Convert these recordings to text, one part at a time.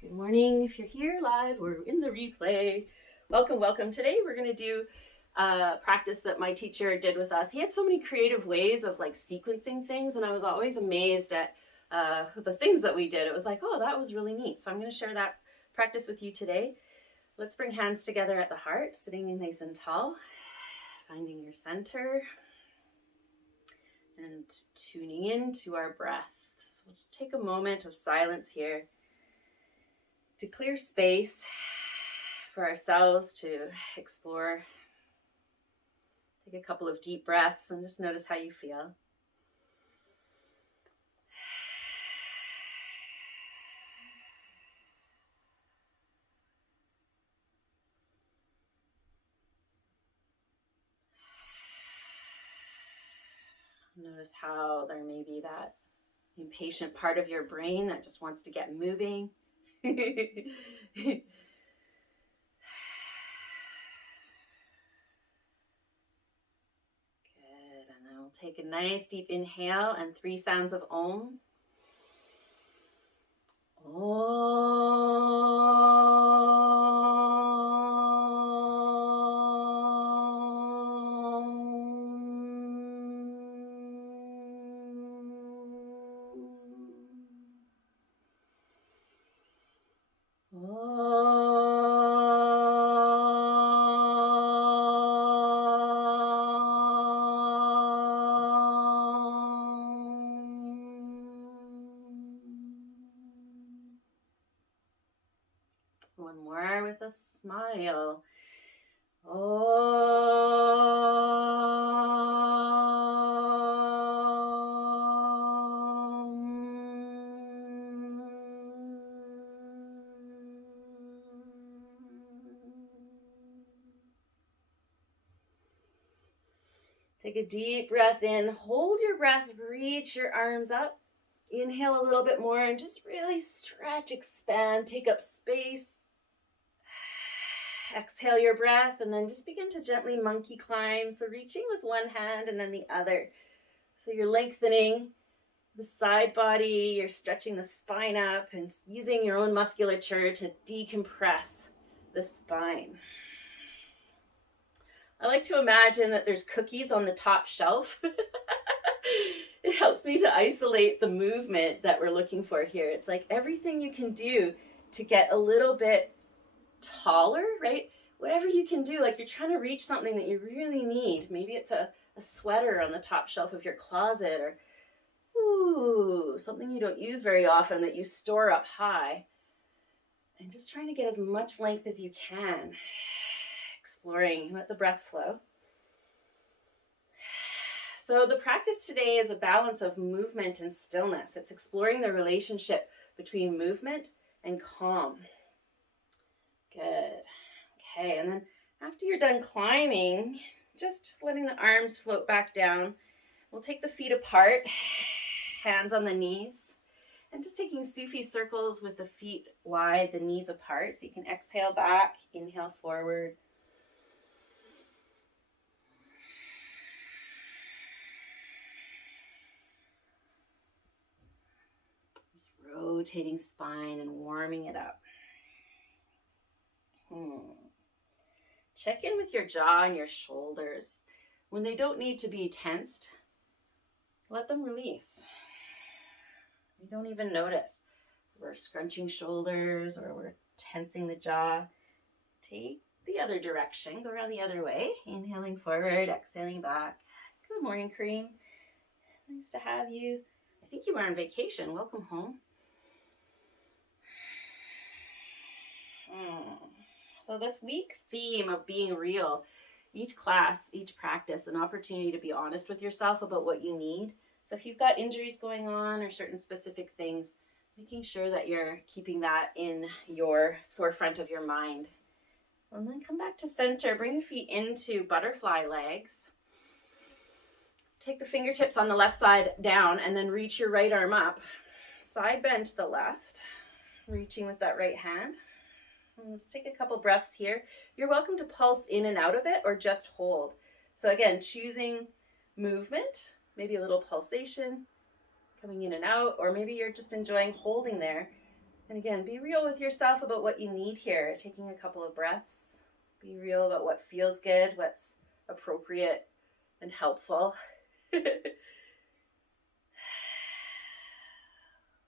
Good morning. If you're here live or in the replay, welcome. Today we're going to do a practice that my teacher did with us. He had so many creative ways of like sequencing things, and I was always amazed at the things that we did. It was like, oh, that was really neat. So I'm going to share that practice with you today. Let's bring hands together at the heart, sitting nice and tall, finding your center, and tuning in to our breath. So we'll just take a moment of silence here to clear space for ourselves to explore. Take a couple of deep breaths and just notice how you feel. Notice how there may be that impatient part of your brain that just wants to get moving. Good. And then we'll take a nice deep inhale and 3 sounds of Om. One more with a smile. Take a deep breath in. Hold your breath. Reach your arms up. Inhale a little bit more and just really stretch, expand, take up space. Exhale your breath and then just begin to gently monkey climb. So reaching with one hand and then the other. So you're lengthening the side body, you're stretching the spine up and using your own musculature to decompress the spine. I like to imagine that there's cookies on the top shelf. It helps me to isolate the movement that we're looking for here. It's like everything you can do to get a little bit taller, right? Whatever you can do, like you're trying to reach something that you really need. Maybe it's a sweater on the top shelf of your closet, or something you don't use very often that you store up high. And just trying to get as much length as you can. Exploring, let the breath flow. So the practice today is a balance of movement and stillness. It's exploring the relationship between movement and calm. Good. Okay, and then after you're done climbing, just letting the arms float back down. We'll take the feet apart, hands on the knees, and just taking Sufi circles with the feet wide, the knees apart. So you can exhale back, inhale forward. Just rotating spine and warming it up. Check in with your jaw and your shoulders. When they don't need to be tensed, let them release. You don't even notice. We're scrunching shoulders or we're tensing the jaw. Take the other direction. Go around the other way. Inhaling forward, exhaling back. Good morning, Kareem. Nice to have you. I think you were on vacation. Welcome home. So this week theme of being real, each class, each practice, an opportunity to be honest with yourself about what you need. So if you've got injuries going on or certain specific things, making sure that you're keeping that in your forefront of your mind. And then come back to center, bring your feet into butterfly legs. Take the fingertips on the left side down and then reach your right arm up. Side bend to the left, reaching with that right hand. Let's take a couple breaths here. You're welcome to pulse in and out of it or just hold. So again, choosing movement, maybe a little pulsation coming in and out, or maybe you're just enjoying holding there And again, be real with yourself about what you need here. Taking a couple of breaths. Be real about what feels good, what's appropriate and helpful.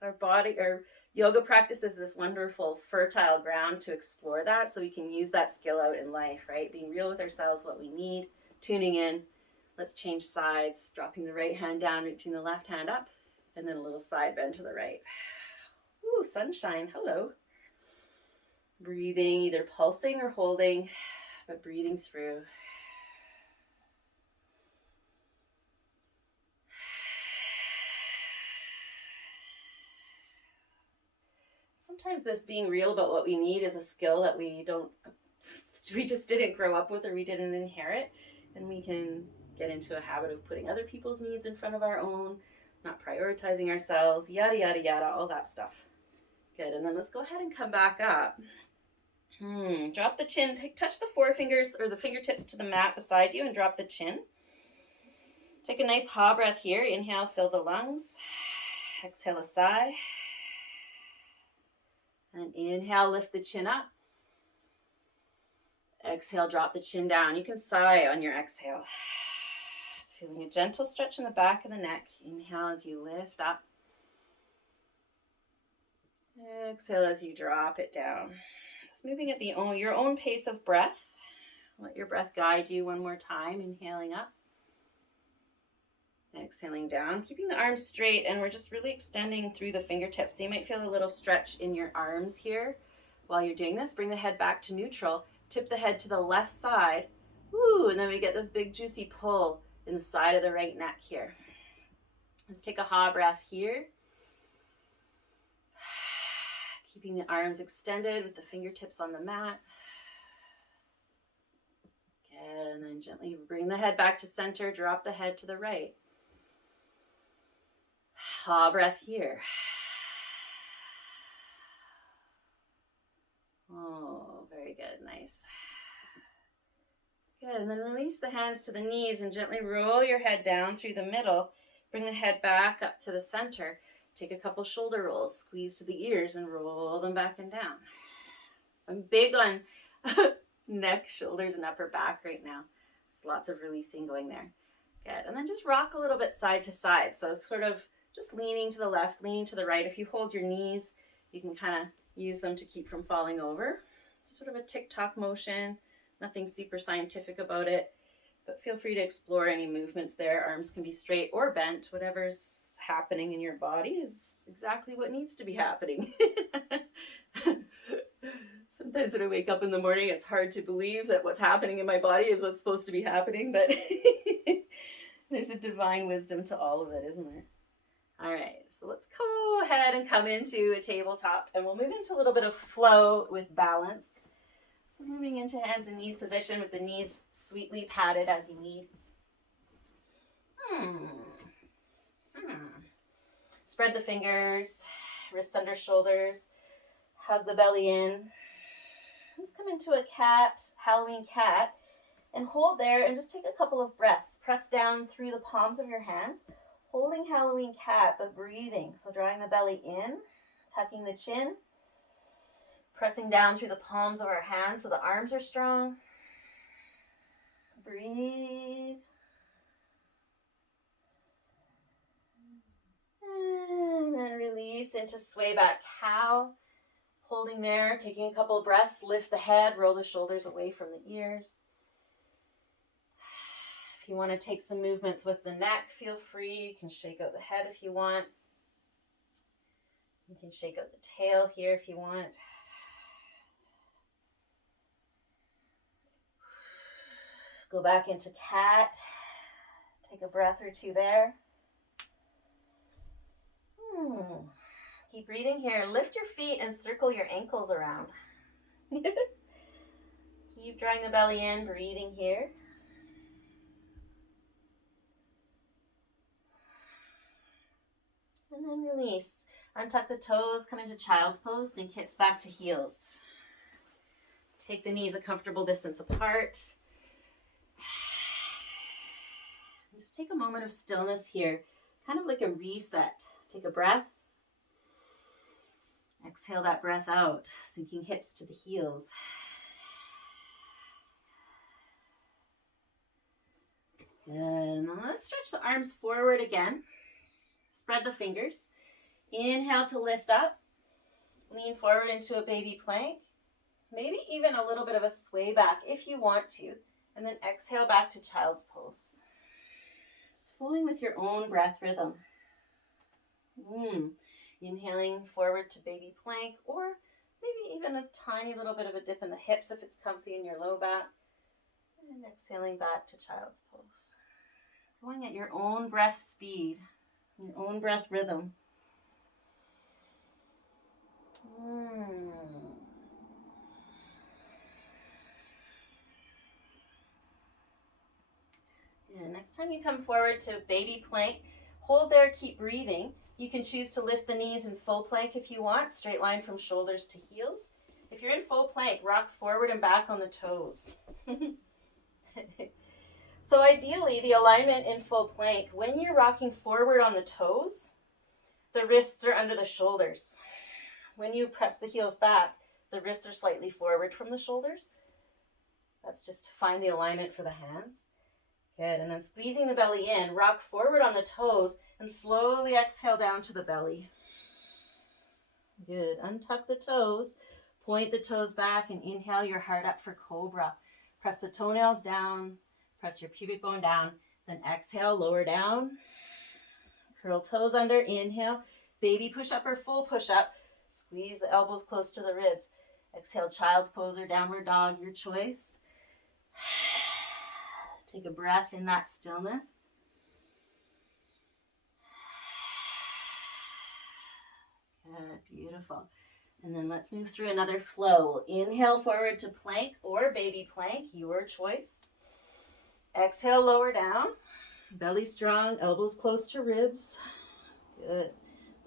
Our yoga practice is this wonderful fertile ground to explore that, so we can use that skill out in life, right? Being real with ourselves, what we need, tuning in. Let's change sides, dropping the right hand down, reaching the left hand up, and then a little side bend to the right. Ooh, sunshine, hello. Breathing, either pulsing or holding, but breathing through. Sometimes this being real about what we need is a skill that we just didn't grow up with, or we didn't inherit, and we can get into a habit of putting other people's needs in front of our own, not prioritizing ourselves, yada, yada, yada, all that stuff. Good, and then let's go ahead and come back up. Drop the chin, touch the forefingers or the fingertips to the mat beside you and drop the chin. Take a nice ha breath here. Inhale, fill the lungs. Exhale, a sigh. And inhale, lift the chin up. Exhale, drop the chin down. You can sigh on your exhale. Just feeling a gentle stretch in the back of the neck. Inhale as you lift up. Exhale as you drop it down. Just moving at your own pace of breath. Let your breath guide you one more time. Inhaling up. Exhaling down. Keeping the arms straight, and we're just really extending through the fingertips. So you might feel a little stretch in your arms here while you're doing this. Bring the head back to neutral. Tip the head to the left side. Woo, and then we get this big juicy pull in the side of the right neck here. Let's take a ha breath here. Keeping the arms extended with the fingertips on the mat. Good, and then gently bring the head back to center. Drop the head to the right. Ha breath here. Oh, very good. Nice. Good. And then release the hands to the knees and gently roll your head down through the middle. Bring the head back up to the center. Take a couple shoulder rolls. Squeeze to the ears and roll them back and down. I'm big on neck, shoulders, and upper back right now. There's lots of releasing going there. Good. And then just rock a little bit side to side. So it's sort of just leaning to the left, leaning to the right. If you hold your knees, you can kind of use them to keep from falling over. It's sort of a tick-tock motion. Nothing super scientific about it, but feel free to explore any movements there. Arms can be straight or bent. Whatever's happening in your body is exactly what needs to be happening. Sometimes when I wake up in the morning, it's hard to believe that what's happening in my body is what's supposed to be happening, but there's a divine wisdom to all of it, isn't there? All right, so let's go ahead and come into a tabletop, and we'll move into a little bit of flow with balance. So moving into hands and knees position with the knees sweetly padded as you need. Spread the fingers, wrists under shoulders, hug the belly in. Let's come into a cat, Halloween cat, and hold there and just take a couple of breaths. Press down through the palms of your hands, holding Halloween cat, but breathing. So drawing the belly in, tucking the chin, pressing down through the palms of our hands so the arms are strong. Breathe. And then release into sway back cow. Holding there, taking a couple of breaths, lift the head, roll the shoulders away from the ears. If you want to take some movements with the neck, feel free. You can shake out the head if you want. You can shake out the tail here if you want. Go back into cat. Take a breath or two there. Keep breathing here. Lift your feet and circle your ankles around. Keep drawing the belly in, breathing here. And then release. Untuck the toes, come into child's pose, sink hips back to heels. Take the knees a comfortable distance apart. And just take a moment of stillness here, kind of like a reset. Take a breath. Exhale that breath out, sinking hips to the heels. And let's stretch the arms forward again. Spread the fingers. Inhale to lift up. Lean forward into a baby plank. Maybe even a little bit of a sway back if you want to. And then exhale back to child's pose. Just flowing with your own breath rhythm. Inhaling forward to baby plank, or maybe even a tiny little bit of a dip in the hips if it's comfy in your low back. And exhaling back to child's pose. Going at your own breath speed, your own breath rhythm. Yeah, next time you come forward to baby plank, hold there, keep breathing. You can choose to lift the knees in full plank if you want, straight line from shoulders to heels. If you're in full plank, rock forward and back on the toes. So ideally, the alignment in full plank, when you're rocking forward on the toes, the wrists are under the shoulders. When you press the heels back, the wrists are slightly forward from the shoulders. That's just to find the alignment for the hands. Good, and then squeezing the belly in, rock forward on the toes and slowly exhale down to the belly. Good, untuck the toes, point the toes back and inhale your heart up for cobra. Press the toenails down, press your pubic bone down, then exhale, lower down. Curl toes under, inhale, baby push up or full push up. Squeeze the elbows close to the ribs. Exhale, child's pose or downward dog, your choice. Take a breath in that stillness. Good, beautiful. And then let's move through another flow. Inhale forward to plank or baby plank, your choice. Exhale, lower down. Belly strong, elbows close to ribs. Good.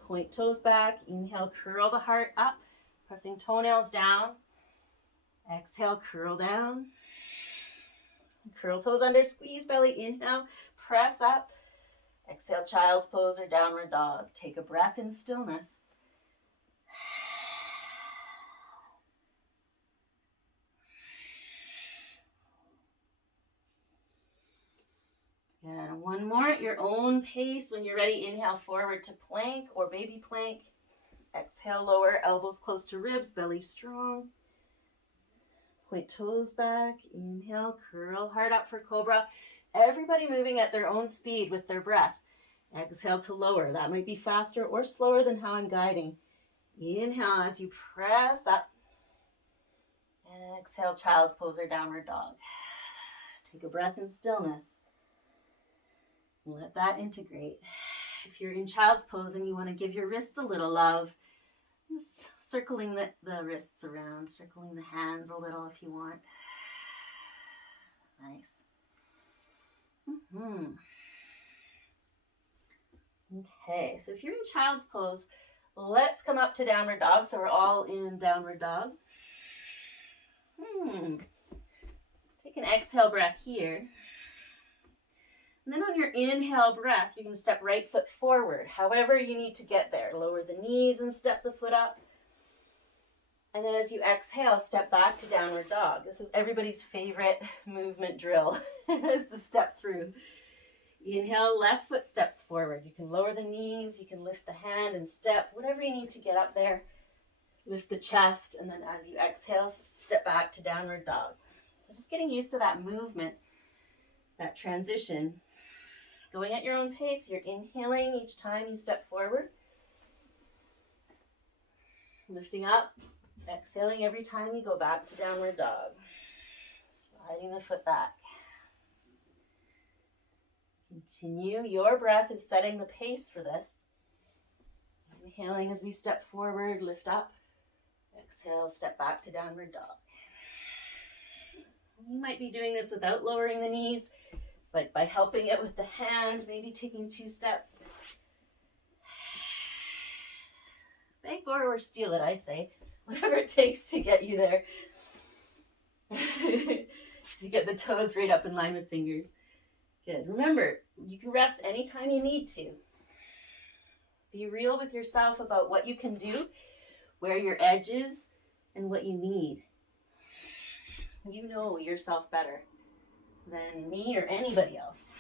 Point toes back. Inhale, curl the heart up. Pressing toenails down. Exhale, curl down. Curl toes under, squeeze belly. Inhale, press up. Exhale, child's pose or downward dog. Take a breath in stillness. And one more at your own pace. When you're ready, inhale forward to plank or baby plank. Exhale, lower, elbows close to ribs, belly strong. Point toes back. Inhale, curl heart up for cobra. Everybody moving at their own speed with their breath. Exhale to lower. That might be faster or slower than how I'm guiding. Inhale as you press up. And exhale, child's pose or downward dog. Take a breath in stillness. Let that integrate. If you're in child's pose and you want to give your wrists a little love, just circling the wrists around, circling the hands a little if you want. Nice. Okay, so if you're in child's pose, let's come up to downward dog. So we're all in downward dog. Take an exhale breath here. And then on your inhale breath, you're going to step right foot forward, however you need to get there. Lower the knees and step the foot up. And then as you exhale, step back to downward dog. This is everybody's favorite movement drill, is the step through. Inhale, left foot steps forward. You can lower the knees, you can lift the hand and step, whatever you need to get up there. Lift the chest, and then as you exhale, step back to downward dog. So just getting used to that movement, that transition. Going at your own pace, you're inhaling each time you step forward. Lifting up, exhaling every time you go back to downward dog. Sliding the foot back. Continue. Your breath is setting the pace for this. Inhaling as we step forward, lift up. Exhale, step back to downward dog. You might be doing this without lowering the knees, but by helping it with the hand, maybe taking 2 steps. Beg, borrow, or steal it, I say. Whatever it takes to get you there. To get the toes right up in line with fingers. Good. Remember, you can rest anytime you need to. Be real with yourself about what you can do where your edge is and what you need. You know yourself better than me or anybody else.